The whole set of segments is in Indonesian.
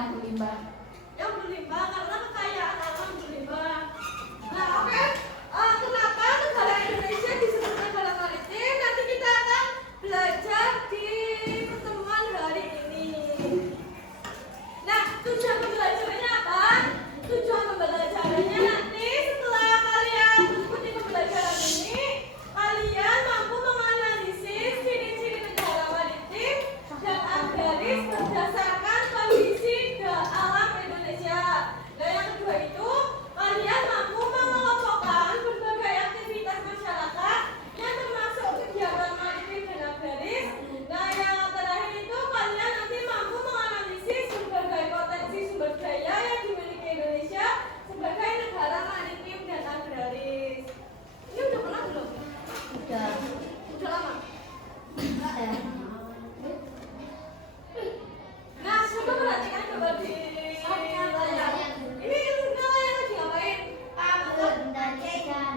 yang berlimbah. Yang berlimbah karena kekayaan alam berlimbah. Nah, oke. Kenapa negara Indonesia disebut negara maritim? Nanti kita akan belajar di pertemuan hari ini. Nah, tujuan pembelajarannya apa? Tujuan pembelajarannya nanti setelah kalian mengikuti pembelajaran ini, kalian mampu menganalisis ciri-ciri negara maritim dan agraris berdasarkan kondisi alam Indonesia. Dan yang kedua itu, kalian mampu mengelompokkan berbagai aktivitas masyarakat yang termasuk kegiatan maritim dan agraris. Nah, yang terakhir itu kalian nanti mampu menganalisis berbagai potensi sumber daya yang dimiliki Indonesia sebagai negara maritim dan agraris. Ini udah pernah belum? Udah. Udah lama? Udah. Nah, coba perhatikan coba di layar. Ini kalian lagi ngapain?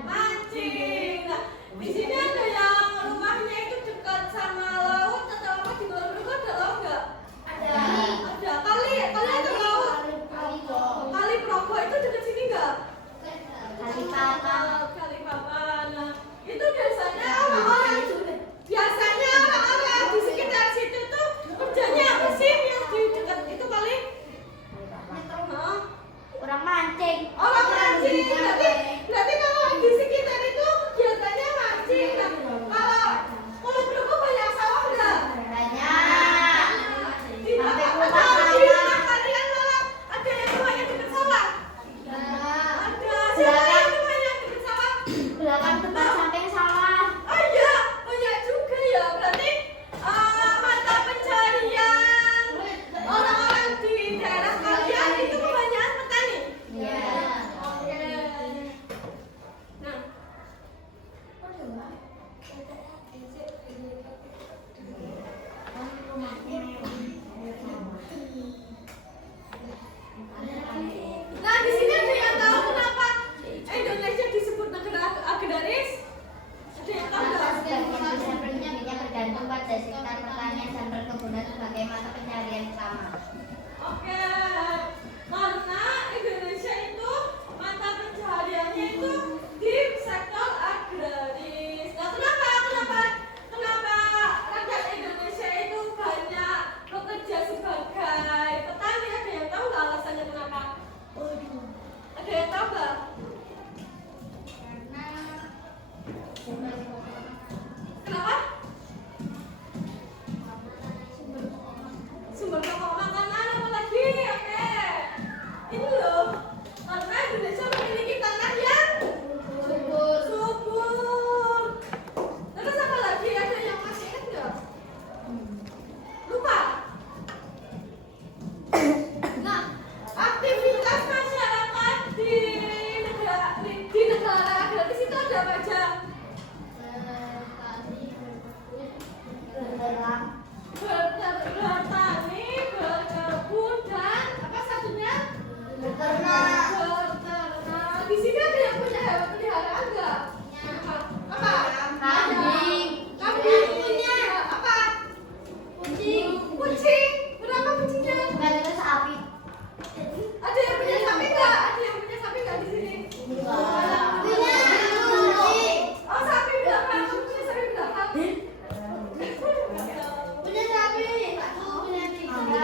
Mancing. Nah, di sini ada yang rumahnya itu dekat sama laut atau apa di luar rumah ada laut nggak? Ada. Ada. Kali ada laut. Kali Progo itu dekat sini nggak? Kali Papan. Kali Papan. Nah, itu biasanya orang-orang di sekitar situ tuh kerjanya apa sih yang di dekat itu kali? Hah? Orang mancing. Orang mancing. Berarti kalau di sekitar itu kegiatannya mancing. Nah, kalau Progo banyak sawah nggak? Banyak. Di rumah kalian malah ada yang rumahnya dekat sawah? Ada. Siapa yang rumahnya dekat sawah? Belakang tempat samping sawah. Oh iya, banyak juga ya. Berarti mata pencarian orang-orang di daerah kalian itu kebanyakan petani. Iya. Oke. Nah, nah di sini ada yang tahu kenapa Indonesia disebut negara agraris? Ada yang tahu nggak? Sebagian penduduknya bergantung pada sektor pertanian dan perkebunan sebagai mata pencarian utama. Oke, karena Indonesia itu mata pencahariannya itu di sektor agraris. Nah, kenapa rakyat Indonesia itu banyak bekerja sebagai petani? Ada yang tahu nggak alasannya kenapa? Ada yang tahu nggak? Kenapa? Sumber pokok makanan apa lagi? Oke. Ini loh. Karena Indonesia memiliki tanah yang subur. Terus apa lagi? Ada yang masih ingat nggak? Lupa. Nah, aktivitas masyarakat di negara agraris itu ada apa aja? Bertani, berkebun, dan apa satunya? Beternak. Di sini ada yang punya hewan peliharaan nggak? Apa? Kambing. Kambing punya apa? Kucing. Kucing. Berapa kucingnya? Bukan itu sapi. Ada yang punya sapi nggak? Ada yang punya sapi nggak di sini? Punya. Oh, sapi berapa? Kamu punya sapi berapa? Punya sapi. Punya tiga.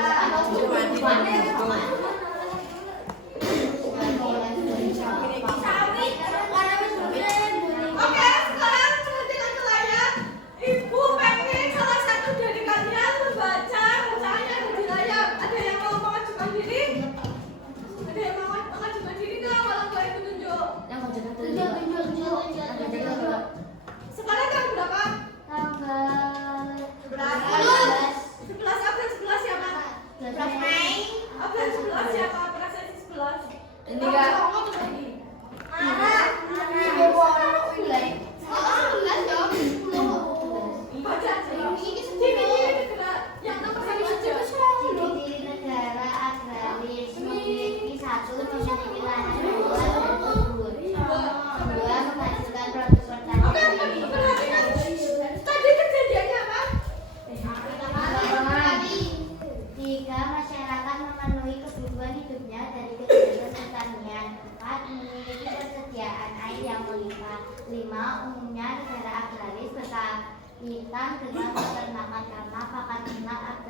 Oke, sekarang perhatikan ke layar. Ibu pengen salah satu dari kalian membaca bacaannya di layar. Ada yang mau mengajukan diri? Ada yang mau mengajukan diri nggak? Kalau nggak itu tunjuk. Sekarang tanggal berapa? Tanggal 11 April 11 siapa? 11 Mei. April 11 siapa? Perasaan 11. Ini kan. Ngomong lagi. Baca aja. Ciri-ciri negara yang nomor satu aja. Ciri-ciri negara agraris memiliki satu memiliki lahan luas dan subur. Dua menghasilkan produk pertanian. Oke, perhatikan. Tadi kejadiannya apa? Tiga masyarakat memenuhi kebutuhan hidupnya dari kegiatan pertanian. 4. Memiliki persediaan air yang melimpah. 5. Umumnya negara agraris berkaitan dengan peternakan karena pakan ternak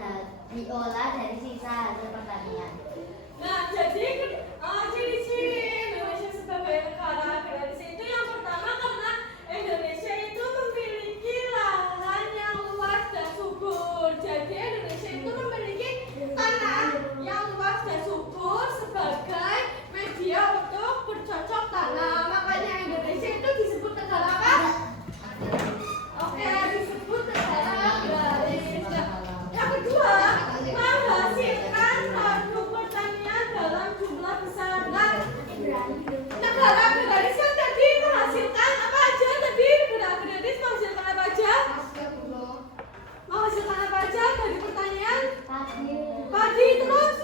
diolah dari sisa hasil pertanian. Nah, jadi ciri-ciri Indonesia sebagai negara agraris itu yang pertama karena Indonesia itu memiliki lahan yang luas dan subur. Jadi Indonesia itu memiliki tanah yang luas dan subur sebagai media untuk bercocok tanam. Makanya Indonesia itu disebut negara apa? Oke, disebut negara agraris. Yang kedua, menghasilkan produk pertanian dalam jumlah besar. Nah, negara agraris kan tadi menghasilkan apa aja? Tadi negara agraris menghasilkan apa aja? Menghasilkan apa aja dari pertanian? Padi terus?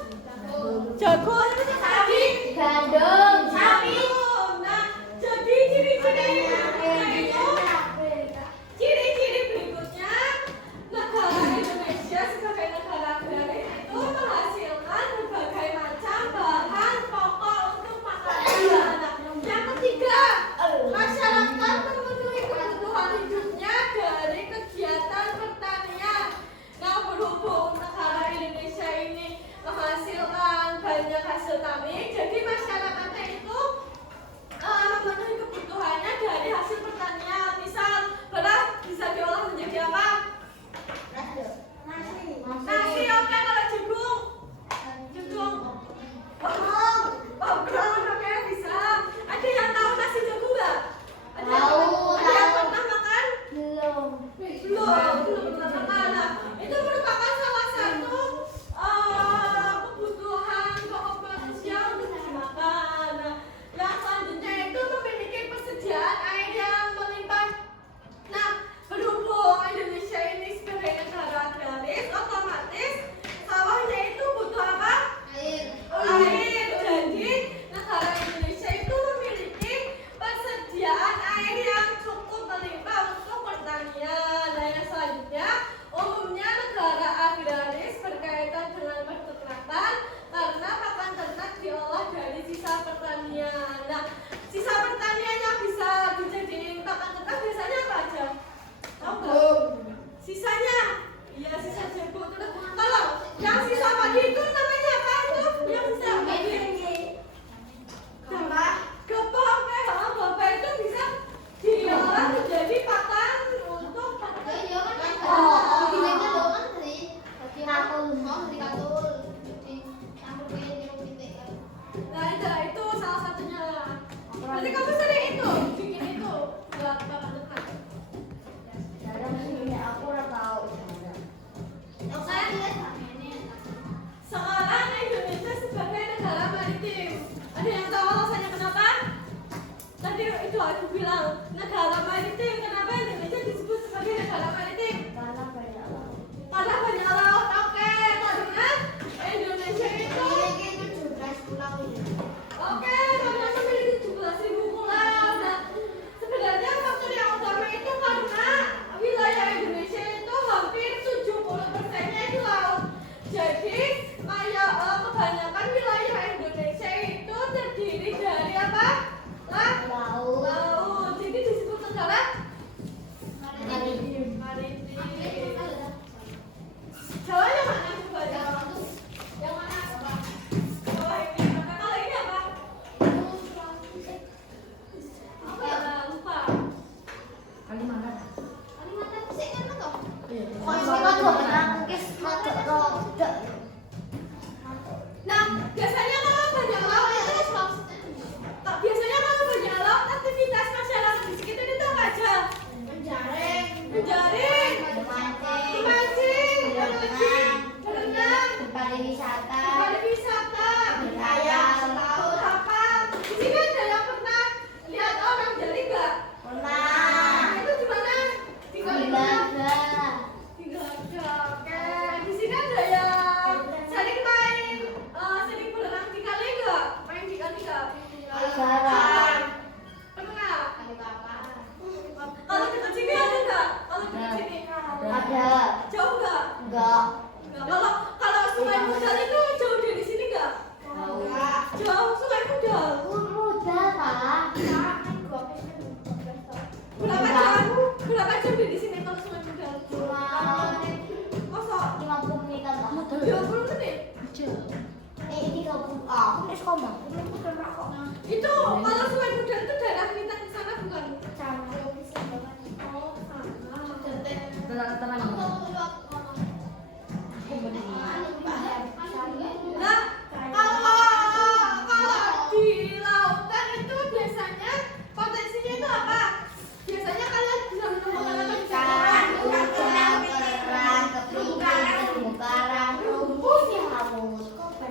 Jagung terus sapi? Gandum, sapi. Nah, jadi ciri-cirinya itu ciri-ciri berikutnya negara Indonesia sebagai negara agraris itu menghasilkan berbagai macam bahan pokok untuk makanan. Yang ketiga, masyarakat memenuhi kebutuhan hidupnya dari kegiatan pertanian. Nah, berhubung negara Indonesia ini menghasilkan banyak hasil tani, jadi masyarakatnya itu memenuhi kebutuhannya dari hasil pertanian. Misal, beras bisa diolah menjadi apa? Nasi, oke. Kalau jagung? Paham, oke, bisa. Ada yang tahu nasi jagung nggak? Ada yang pernah makan? Belum pernah makan. Nah, itu merupakan salah satu kebutuhan pokok manusia untuk dimakan. Nah, yang selanjutnya itu memiliki persediaan air yang melimpah. Nah, berhubung Indonesia ini sebagai negara agraris, otomatis sawahnya itu butuh apa? Air. Jadi negara Indonesia itu memiliki persediaan air yang cukup melimpah untuk pertanian. Nah, yang selanjutnya, umumnya negara agraris berkaitan dengan peternakan karena pakan ternak diolah dari sisa pertanian. Nah, sisa pertanian yang bisa dijadiin pakan ternak biasanya apa aja? Tahu nggak? Sisanya? Iya, sisa jagung. Terus kalau yang sisa padi itu namanya apa itu? Yang sisa padi? Gepok. Gepok itu bisa diolah menjadi pakan untuk Nah, itu salah satunya. Berarti kamu sering itu bikin itu buat pakan ternak. Sekarang Indonesia sebagai negara maritim. Ada yang tahu alasannya kenapa? Tadi itu aku bilang negara maritim. Kenapa Indonesia disebut sebagai negara maritim? Karena banyak laut. Oke, karena Indonesia itu karena memiliki 17.000 pulau. Nah, sebenarnya faktor yang utama itu karena wilayah Indonesia itu hampir 70%-nya itu laut. Jadi, kayak kebanyakan wilayah Indonesia itu terdiri dari apa? Laut. Jadi disebut negara maritim. Jawa yang mana? Coba Jawa. Yang mana? Jawa ini. Kalau ini apa? Lupa. Kalimantan. Nah,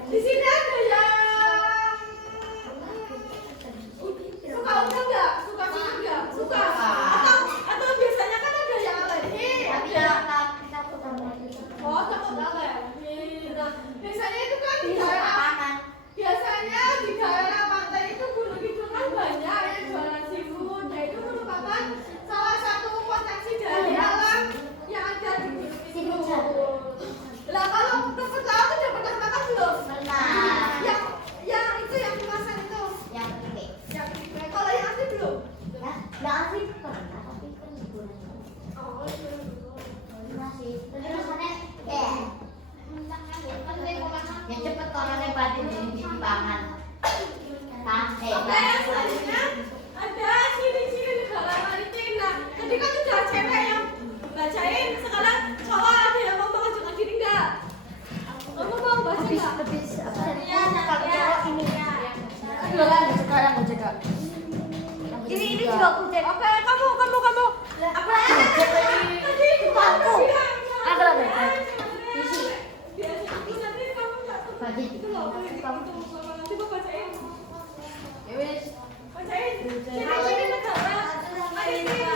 Di sini ada yang suka udang nggak? Suka chicken nggak? Suka. Atau biasanya kan ada yang alergi. Tapi Ada. kita pertama itu. Oh, takut alergi. Nah, biasanya itu kan di Ini daerah makanan. biasanya di daerah pantai itu Gunung Kidul kan banyak yang jualan seafood. Nah, itu merupakan salah satu potensi dari alam yang ada di Gunung Kidul. Lah kalau rumput laut udah pernah makan belum? Pernah. Yang itu yang kemasan itu. Yang ini. Yang itu. Kalau yang asli belum? Ya, nggak asli pernah, tapi kan digoreng. Oh, itu. Masih. Tapi rasanya ya cepet kalau lebatin di timbangan. Oke, yang selanjutnya ada ciri-ciri negara maritim. Nah, tadi kan udah cewek yang bacain, sekarang cowok ada yang mau mengajukan diri nggak? Kamu mau baca nggak? Kalau cowok ini Sekarang gue cek. ini juga aku cek. Oke, kamu. Apa? Tadi Aku. Aku lagi. Biasa aku nanti kamu nggak tahu. Bagi. Itu loh, kamu nanti gue bacain. Ya wes. Bacain. Ciri-ciri negara maritim.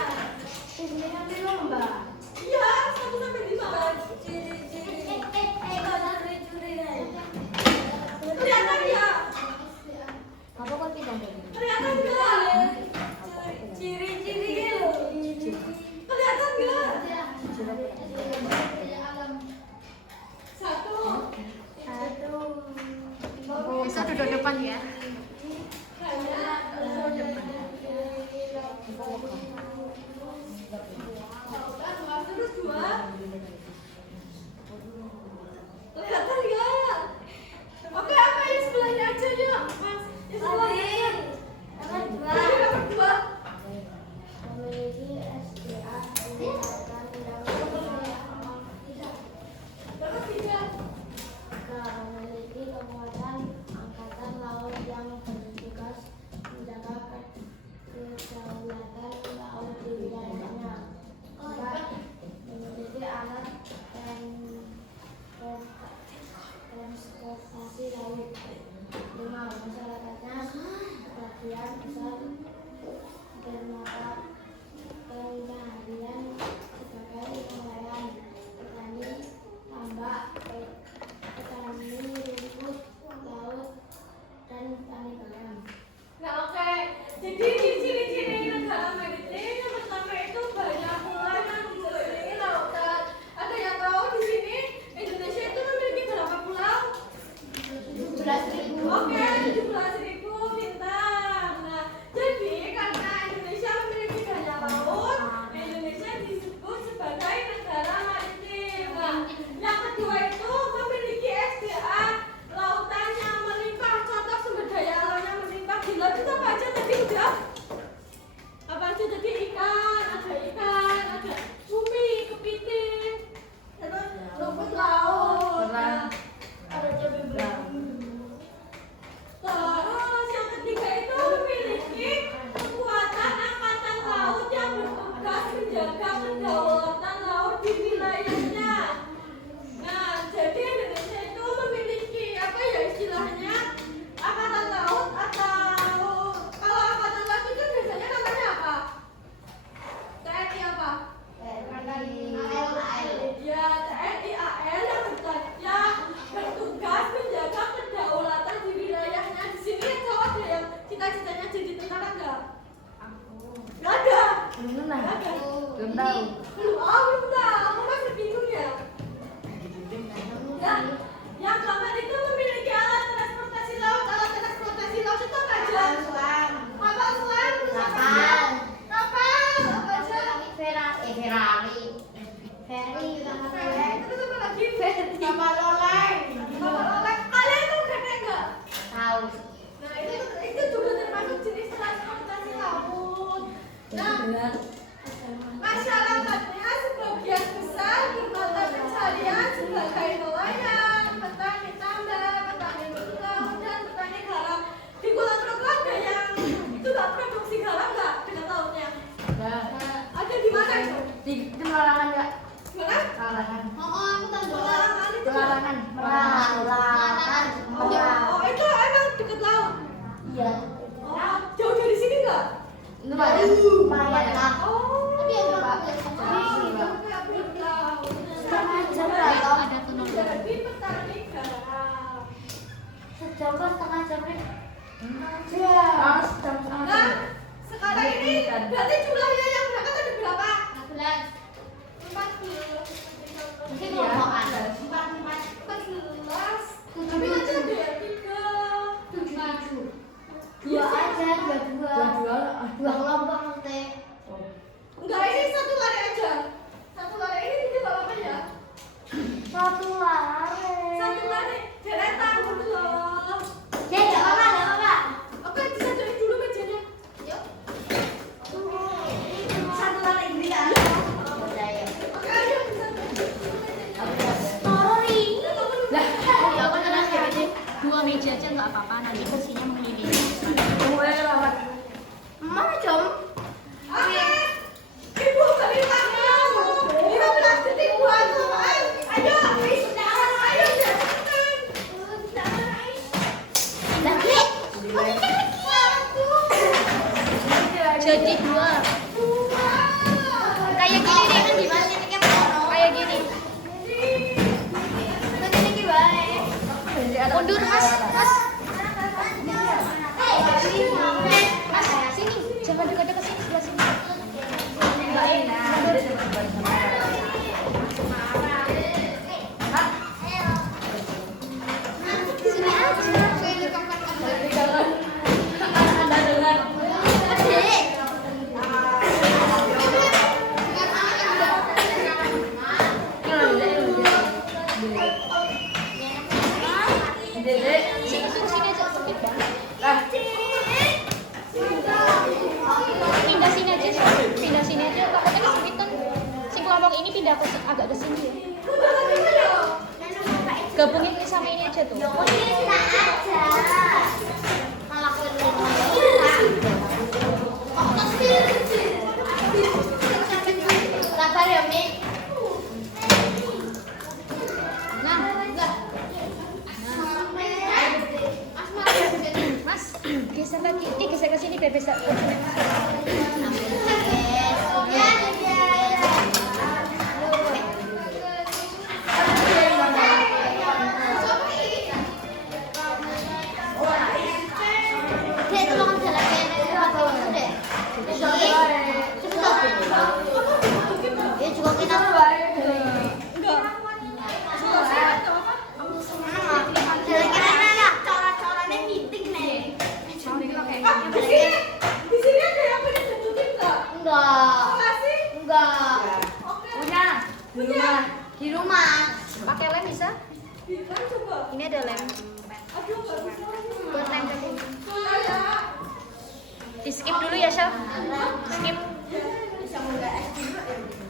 Iya, 1 sampai 5. Kelihatan ya? Kamu kan tidak ada. Kelihatan nggak? Kelihatan nggak? 1. Bisa duduk depan ya. Terus 2. Kelihatan nggak? Oke, apa yang sebelahnya aja yuk, Mas? Yang sebelahnya aja. Nomor 2. Memiliki SDA menggunakan Nomor 3. memiliki kekuatan angkatan laut yang Lumayan lah. Oh. Tapi ya coba. Kakak belum tahu. Setengah jam lah toh. Ada tuh nomor. Jadi petani garam. Sejam kok setengah jam nih. Nah, sekarang ini berarti jumlahnya yang berangkat ada berapa? 14. 14. Mungkin ngomong 14. Tapi aja ada yang 3. Dua aja, dua kelompok nanti. Enggak, ini satu lari aja. Satu lari ini tidak apa-apa ya. Satu lari. Satu lari. Deretan dulu. Ya, nggak apa-apa. Oke, disadoin dulu mejanya. Yuk. Satu lari ini ya. Udah ya. Oke, ayo disadoin dulu mejanya. Sorry. Lah, ya aku tenang ya, Bece. 2 meja aja nggak apa-apa, nanti bersihnya mengelilingi. Mana jam? Oke. Ibu beri waktu. 15 detik buat soal. Ayo, ayo jangan. Nanti. Jadi 2. Kayak gini nih, Kan di mana titiknya penuh? kayak gini. Kan titiknya baik. Mundur Mas, Mas. Mas, Sini, jangan dekat-dekat sini, sebelah sini. Enggak enak. sini aja. Adik. Sini, sini aja, sempit banget. Pindah sini aja, pindah sini aja. Takutnya kesempit kan. Si kelompok ini pindah agak ke sini ya. Gabungin sama ini aja tuh. Bisa aja. Malah sabar ya, Mi. Nah, enggak. Mas, geser lagi, geser ke sini biar bisa. Di sini ada yang pengen tunjukin nggak? Enggak. Makasih. Enggak. Oke. Punya. Di rumah. Pakai lem bisa? Bilang coba. Ini ada lem. Aduh, nggak bisa. Buat nempel. Kayak. Di skip dulu ya, Syal. Skip. Bisa mudah es dulu ya.